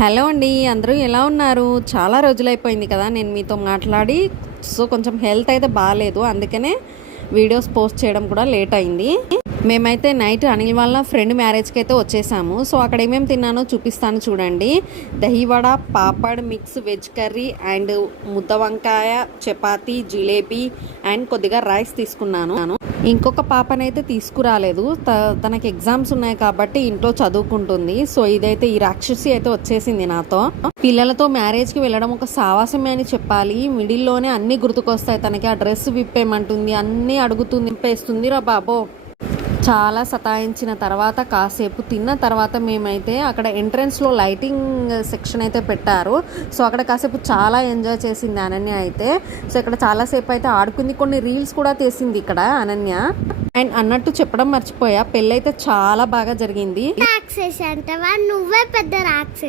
Hello అండి, అందరూ ఎలా ఉన్నారు? చాలా రోజులైపోయింది కదా నేను మీతో మాట్లాడి. సో కొంచెం హెల్త్ అయితే బాగాలేదు, అందుకనే వీడియోస్ పోస్ట్ చేయడం కూడా లేట్ అయింది. మేమైతే నైట్ అనిల్ వాళ్ళ ఫ్రెండ్ మ్యారేజ్కి అయితే వచ్చేసాము. సో అక్కడ ఏమేమి తిన్నానో చూపిస్తాను చూడండి. Dahi vada, papad, mix veg curry and ముద్ద వంకాయ, చపాతీ, జిలేబీ అండ్ కొద్దిగా రైస్ తీసుకున్నాను. ఇంకొక పాపనైతే తీసుకురాలేదు, తనకి ఎగ్జామ్స్ ఉన్నాయి కాబట్టి ఇంట్లో చదువుకుంటుంది. సో ఇదైతే ఈ రాక్షసి అయితే వచ్చేసింది నాతో. పిల్లలతో మ్యారేజ్కి వెళ్ళడం ఒక సావాసమే అని చెప్పాలి. మిడిల్లోనే అన్నీ గుర్తుకొస్తాయి తనకి. ఆ డ్రెస్ విప్పేయమంటుంది, అన్నీ అడుగుతుంది, విప్పేస్తుంది రా బాబో. చాలా సతాయించిన తర్వాత కాసేపు తిన్న తర్వాత మేమైతే అక్కడ ఎంట్రన్స్లో లైటింగ్ సెక్షన్ అయితే పెట్టారు. సో అక్కడ కాసేపు చాలా ఎంజాయ్ చేసింది అనన్య అయితే. సో ఇక్కడ చాలాసేపు అయితే ఆడుకుంది, కొన్ని రీల్స్ కూడా తీసింది ఇక్కడ అనన్య. అండ్ అన్నట్టు చెప్పడం మర్చిపోయా, పెళ్ళైతే చాలా బాగా జరిగింది. నువ్వే పెద్ద రాక్షసి.